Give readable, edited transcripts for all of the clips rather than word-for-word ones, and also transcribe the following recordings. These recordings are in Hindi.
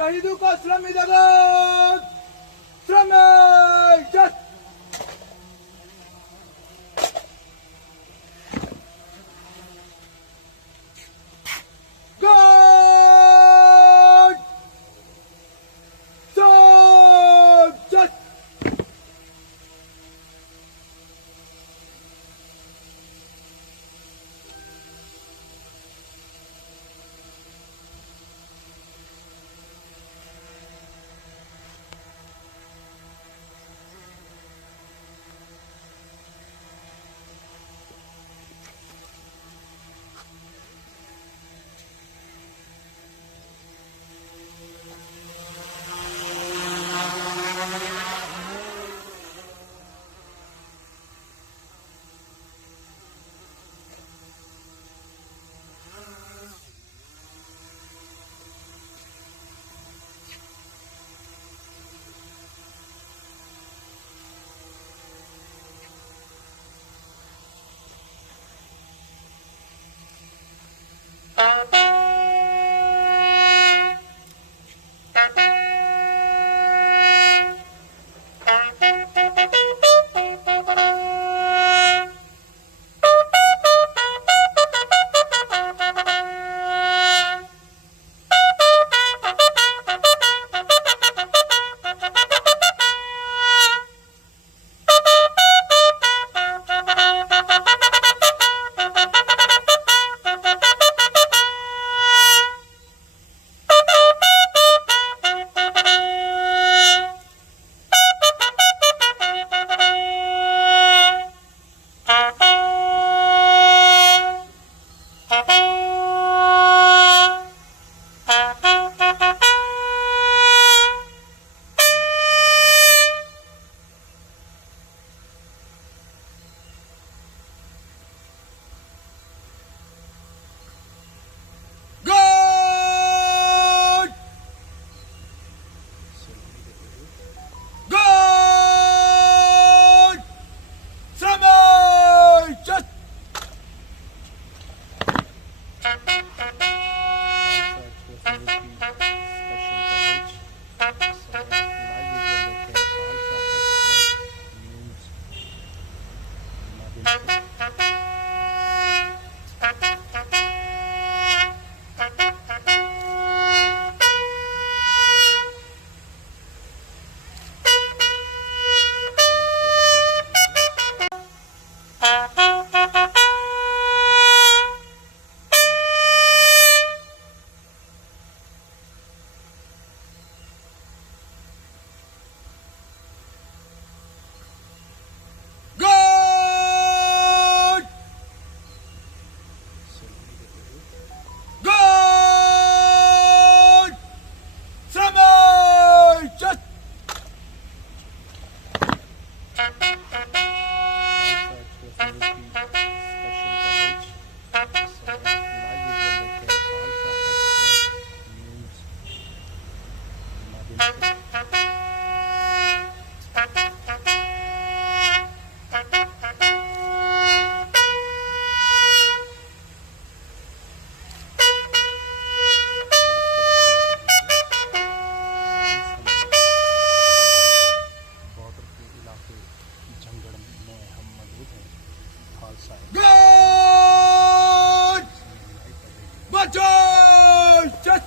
शहीदों को सलामी जगत सलामी जत God so just God! Marchers! Just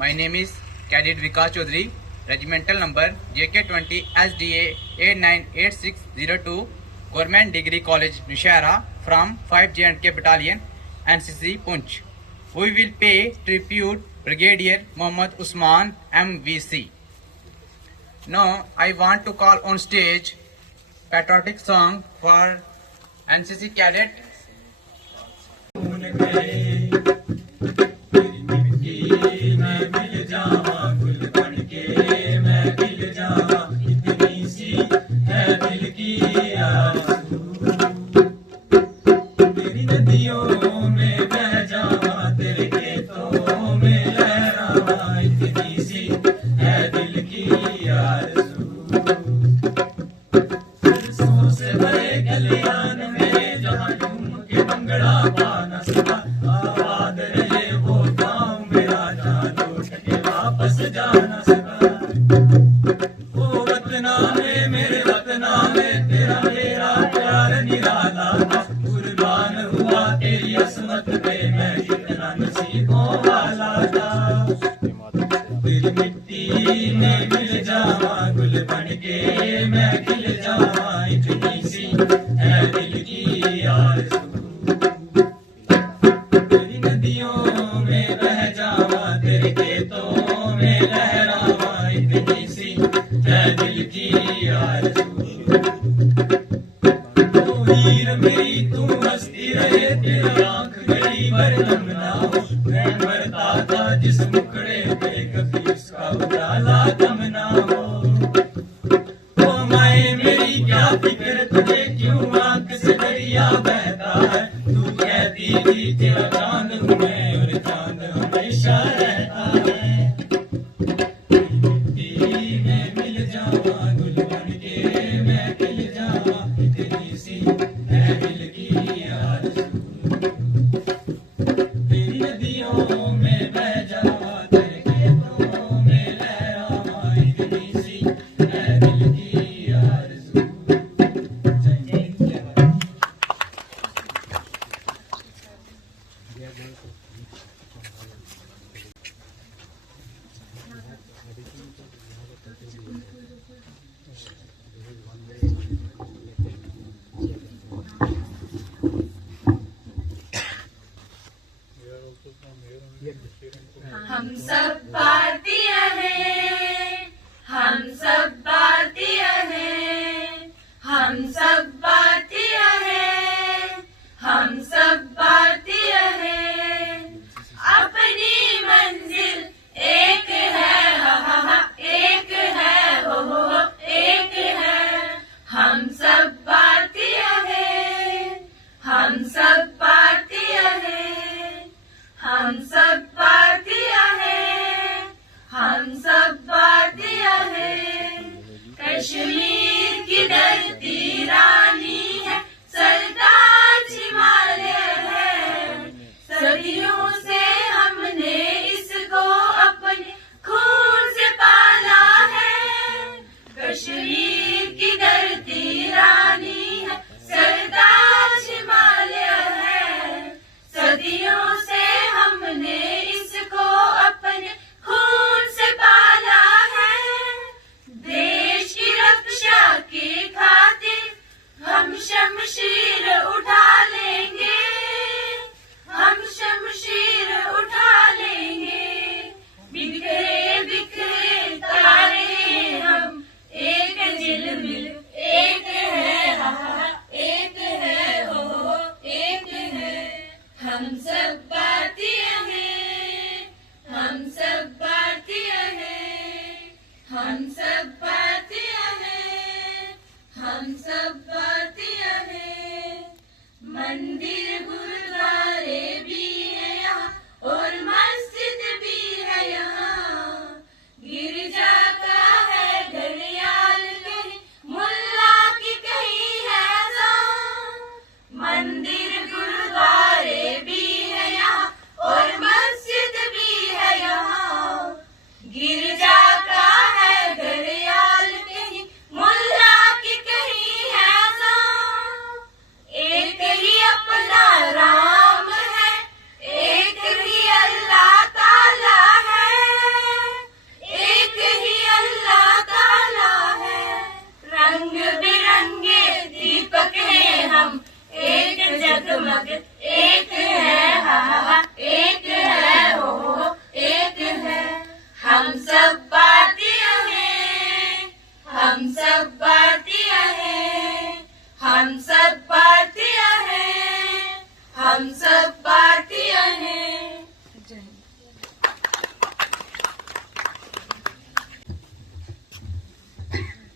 My name is Cadet Vikas Chaudhary, regimental number JK20 SDA 898602, Government Degree College, Nishara, from 5 J&K Battalion, NCC Punch. We will pay tribute Brigadier Mohammad Usman MVC. Now I want to call on stage patriotic song for NCC cadet. जिस मुखड़े पे कभी उसका उजाला कम ना हो। ओ माए मेरी क्या फिक्र तुझे, क्यों आंख से दरिया बहता है। तू कहती थी तेरा चांद हूँ मैं और चांद हमेशा रहता है। मिट्टी में मिल जावा गुल बन के मैं खिल जावा, इतनी सी है दिल की आरज़ू। तेरी नदियों में बह जावा, तेरे खेतों में लहरावा, इतनी सी है दिल की आरज़ू। हम सब भारतीय हैं, हम सब भारतीय कश्मीर की धरती रानी है, सरताज हिमालय है। सदियों से हमने इसको अपने खून से पाला है। कश्मीर की धरती रानी है, सरताज हिमालय है। सदियों से हमने इसको अपने खून से पाला है। देश की रक्षा की खातिर हम शमशीर उठा लेंगे, हम शमशीर उठा लेंगे। बिखरे बिखरे तारे हम, एक झिलमिल एक है, हा एक है, हो एक है। हम सब भारतीय हैं, हम सब भारतीय हैं, हम सब भारतीय हैं, हम सब भारतीय हैं। मंदिर गुरुद्वारे भी है यहाँ और मस्जिद भी है यहाँ। गिरजा का है घड़ियाल कहीं, मुल्ला की कहीं है अज़ान। मंदिर गुरुद्वारे भी है यहाँ और मस्जिद भी है यहाँ। गिरजा का है घड़ियाल कहीं, मुल्ला की कहीं है अज़ान। एक ही अपना राम है, एक ही अल्लाह ताला है, एक ही अल्लाह ताला है। रंग बिरंगे दीपक हैं हम, एक जगमग एक है, हा एक है, हो एक है। हम सब भारतीय हैं, हम सब भारतीय हैं, हम सब भारतीय हैं, हम सब भारतीय हैं।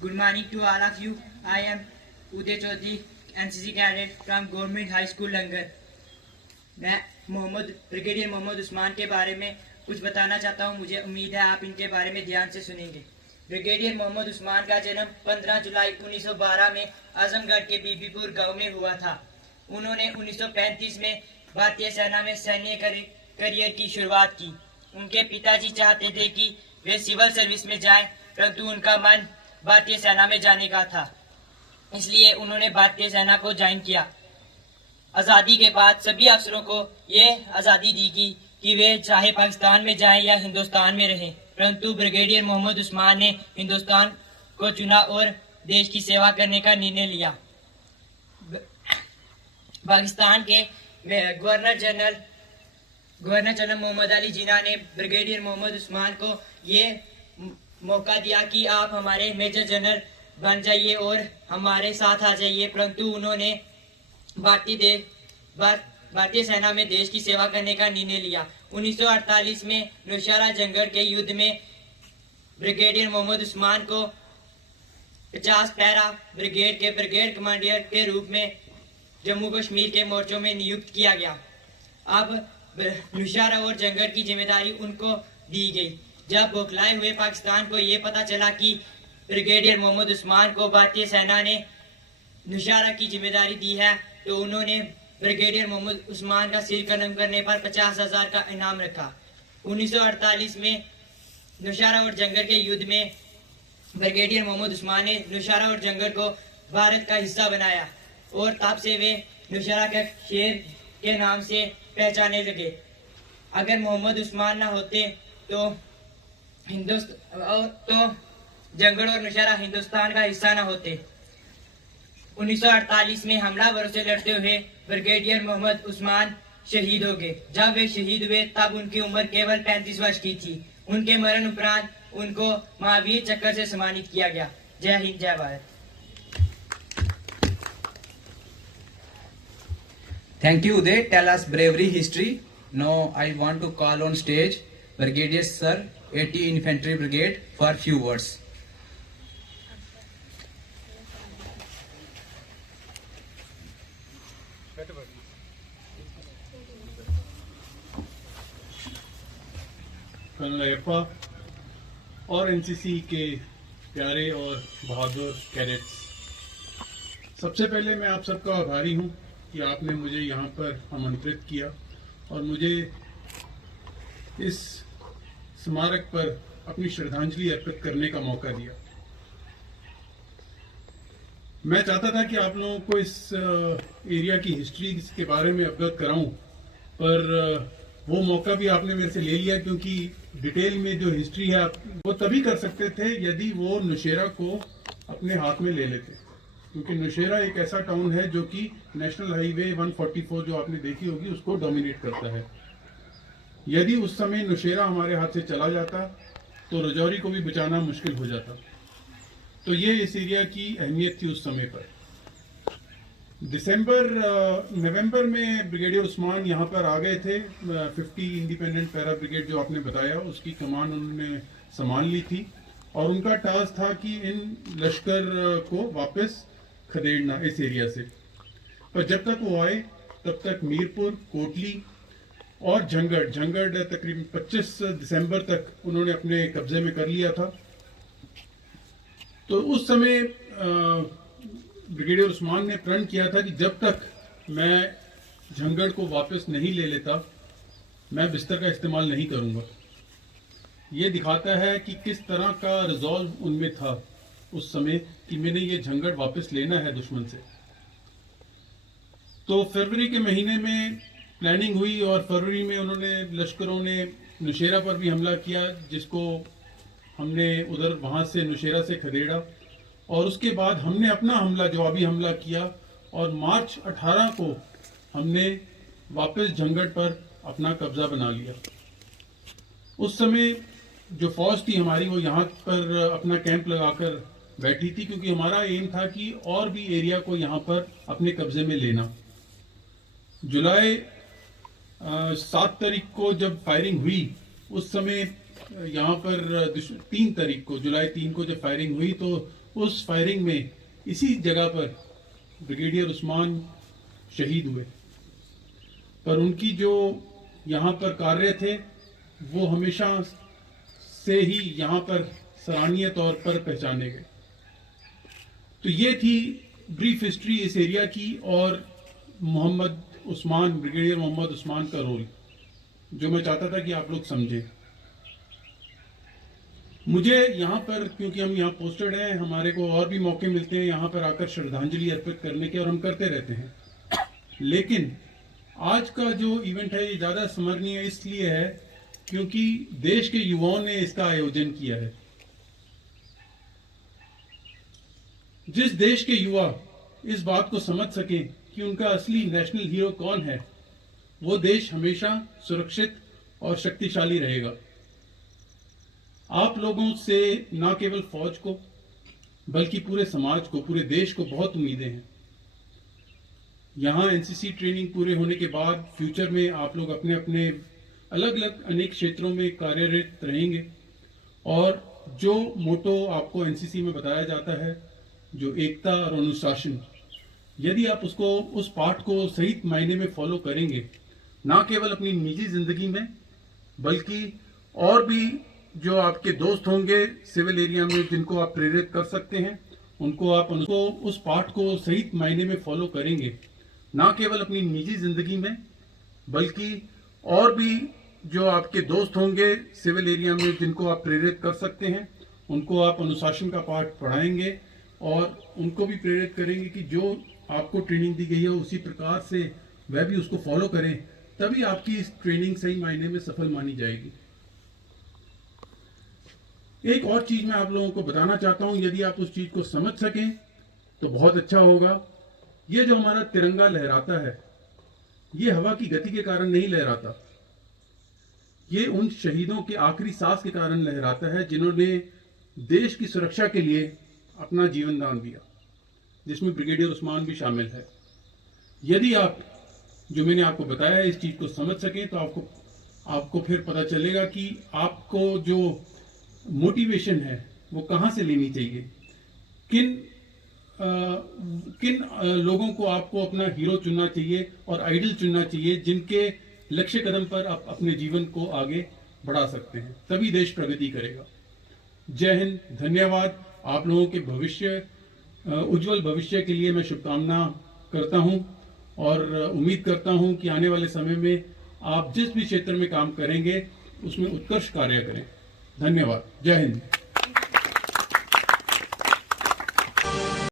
Good morning to all of you. I am Uday Chaudhary, NCC cadet from Government High School लंगर। मैं ब्रिगेडियर मोहम्मद उस्मान के बारे में कुछ बताना चाहता हूं। मुझे उम्मीद है आप इनके बारे में ध्यान से सुनेंगे। ब्रिगेडियर मोहम्मद उस्मान का जन्म 15 जुलाई 1912 में आजमगढ़ के बीबीपुर गांव में हुआ था। उन्होंने 1935 में भारतीय सेना में सैन्य करियर की शुरुआत की। उनके पिताजी चाहते थे कि वे सिविल सर्विस में जाएं, परंतु उनका मन भारतीय सेना में जाने का था, इसलिए उन्होंने भारतीय सेना को ज्वाइन किया। आज़ादी के बाद सभी अफसरों को ये आज़ादी दी गई कि वे चाहे पाकिस्तान में जाएं या हिंदुस्तान में रहें, परंतु ब्रिगेडियर मोहम्मद उस्मान ने हिंदुस्तान को चुना और देश की सेवा करने का निर्णय लिया। पाकिस्तान के गवर्नर जनरल मोहम्मद अली जिन्ना ने ब्रिगेडियर मोहम्मद उस्मान को ये मौका दिया कि आप हमारे मेजर जनरल बन जाइए और हमारे साथ आ जाइए, परंतु उन्होंने भारतीय सेना में देश की सेवा करने का निर्णय लिया। 1948 में नौशहरा जंगल के युद्ध में ब्रिगेडियर मोहम्मद उस्मान को 50 पैरा ब्रिगेड के ब्रिगेड कमांडर के रूप में जम्मू कश्मीर के मोर्चों में नियुक्त किया गया। अब नौशहरा और जंगल की जिम्मेदारी उनको दी गई। जब बौखलाए हुए पाकिस्तान को ये पता चला कि ब्रिगेडियर मोहम्मद उस्मान को भारतीय सेना ने नौशहरा की जिम्मेदारी दी है, तो उन्होंने ब्रिगेडियर मोहम्मद उस्मान का सिर कलम करने पर 50,000 का इनाम रखा। 1948 में नौशहरा और जंगल के युद्ध में ब्रिगेडियर मोहम्मद उस्मान ने नौशहरा और जंगल को भारत का हिस्सा बनाया और तब से वे नौशहरा के शेर के नाम से पहचाने लगे। अगर मोहम्मद उस्मान ना होते तो जंगल और नौशहरा हिंदुस्तान का हिस्सा न होते। 1948 में हमलावरों से लड़ते हुए ब्रिगेडियर मोहम्मद उस्मान शहीद हो गए। जब वे शहीद हुए तब उनकी उम्र केवल 35 वर्ष की थी। उनके मरण उपरांत उनको महावीर चक्र से सम्मानित किया गया। जय हिंद, जय Bharat. Thank you, Uday. Tell us bravery history. Now I want to call on stage Brigadier Sir, 80 Infantry Brigade for few words. Colonel Ayyappa और एनसीसी के प्यारे और बहादुर कैडेट्स, सबसे पहले मैं आप सबका आभारी हूं कि आपने मुझे यहाँ पर आमंत्रित किया और मुझे इस स्मारक पर अपनी श्रद्धांजलि अर्पित करने का मौका दिया। मैं चाहता था कि आप लोगों को इस एरिया की हिस्ट्री के बारे में अवगत कराऊं, पर वो मौका भी आपने मेरे से ले लिया, क्योंकि डिटेल में जो हिस्ट्री है वो तभी कर सकते थे यदि वो नौशेरा को अपने हाथ में ले लेते, क्योंकि नौशेरा एक ऐसा टाउन है जो कि नेशनल हाईवे 144 जो आपने देखी होगी उसको डोमिनेट करता है। यदि उस समय नौशेरा हमारे हाथ से चला जाता तो राजौरी को भी बचाना मुश्किल हो जाता। तो ये इस एरिया की अहमियत थी उस समय पर। नवंबर में ब्रिगेडियर उस्मान यहाँ पर आ गए थे। 50 इंडिपेंडेंट पैरा ब्रिगेड जो आपने बताया उसकी कमान उन्होंने संभाल ली थी और उनका टास्क था कि इन लश्कर को वापस खदेड़ना इस एरिया से। पर जब तक वो आए तब तक मीरपुर, कोटली और झंगड़ तकरीबन 25 दिसंबर तक उन्होंने अपने कब्जे में कर लिया था। तो उस समय ब्रिगेडियर उस्मान ने प्रण किया था कि जब तक मैं झंगड़ को वापस नहीं ले लेता मैं बिस्तर का इस्तेमाल नहीं करूंगा। ये दिखाता है कि किस तरह का रिजॉल्व उनमें था उस समय कि मैंने ये झंगड़ वापस लेना है दुश्मन से। तो फरवरी के महीने में प्लानिंग हुई और फरवरी में उन्होंने लश्करों ने नौशेरा पर भी हमला किया, जिसको हमने उधर वहाँ से नौशेरा से खदेड़ा और उसके बाद हमने अपना हमला जवाबी हमला किया और मार्च 18 को हमने वापस झंगड़ पर अपना कब्जा बना लिया। उस समय जो फौज थी हमारी वो यहाँ पर अपना कैंप लगाकर बैठी थी, क्योंकि हमारा एम था कि और भी एरिया को यहाँ पर अपने कब्जे में लेना। जुलाई 7 तारीख को जब फायरिंग हुई उस समय यहाँ पर 3 तारीख को जुलाई 3 को जब फायरिंग हुई तो उस फायरिंग में इसी जगह पर ब्रिगेडियर उस्मान शहीद हुए। पर उनकी जो यहाँ पर कार्य थे वो हमेशा से ही यहाँ पर सराहनीय तौर पर पहचाने गए। तो ये थी ब्रीफ हिस्ट्री इस एरिया की और ब्रिगेडियर मोहम्मद उस्मान का रोल, जो मैं चाहता था कि आप लोग समझें। मुझे यहाँ पर, क्योंकि हम यहाँ पोस्टेड हैं, हमारे को और भी मौके मिलते हैं यहाँ पर आकर श्रद्धांजलि अर्पित करने के और हम करते रहते हैं, लेकिन आज का जो इवेंट है ये ज़्यादा स्मरणीय इसलिए है क्योंकि देश के युवाओं ने इसका आयोजन किया है। जिस देश के युवा इस बात को समझ सकें कि उनका असली नेशनल हीरो कौन है, वो देश हमेशा सुरक्षित और शक्तिशाली रहेगा। आप लोगों से न केवल फौज को बल्कि पूरे समाज को, पूरे देश को बहुत उम्मीदें हैं। यहाँ एनसीसी ट्रेनिंग पूरे होने के बाद फ्यूचर में आप लोग अपने अपने अलग अलग अनेक क्षेत्रों में कार्यरत रहेंगे और जो मोटो आपको एनसीसी में बताया जाता है, जो एकता और अनुशासन, यदि आप उसको, उस पाठ को सही मायने में फॉलो करेंगे, ना केवल अपनी निजी जिंदगी में बल्कि और भी जो आपके दोस्त होंगे सिविल एरिया में जिनको आप प्रेरित कर सकते हैं, उनको उस पाठ को सही मायने में फॉलो करेंगे, ना केवल अपनी निजी जिंदगी में बल्कि और भी जो आपके दोस्त होंगे सिविल एरिया में जिनको आप प्रेरित कर सकते हैं, उनको आप अनुशासन का पाठ पढ़ाएंगे और उनको भी प्रेरित करेंगे कि जो आपको ट्रेनिंग दी गई है उसी प्रकार से वह भी उसको फॉलो करें, तभी आपकी इस ट्रेनिंग सही मायने में सफल मानी जाएगी। एक और चीज मैं आप लोगों को बताना चाहता हूं, यदि आप उस चीज को समझ सकें तो बहुत अच्छा होगा। ये जो हमारा तिरंगा लहराता है, ये हवा की गति के कारण नहीं लहराता, ये उन शहीदों के आखिरी सांस के कारण लहराता है जिन्होंने देश की सुरक्षा के लिए अपना जीवन दान दिया, जिसमें ब्रिगेडियर उस्मान भी शामिल है। यदि आप जो मैंने आपको बताया है इस चीज को समझ सकें तो आपको फिर पता चलेगा कि आपको जो मोटिवेशन है वो कहाँ से लेनी चाहिए, किन लोगों को आपको अपना हीरो चुनना चाहिए और आइडल चुनना चाहिए, जिनके लक्ष्य कदम पर आप अपने जीवन को आगे बढ़ा सकते हैं, तभी देश प्रगति करेगा। जय हिंद, धन्यवाद। आप लोगों के उज्जवल भविष्य के लिए मैं शुभकामना करता हूं और उम्मीद करता हूं कि आने वाले समय में आप जिस भी क्षेत्र में काम करेंगे उसमें उत्कृष्ट कार्य करें। धन्यवाद। जय हिंद।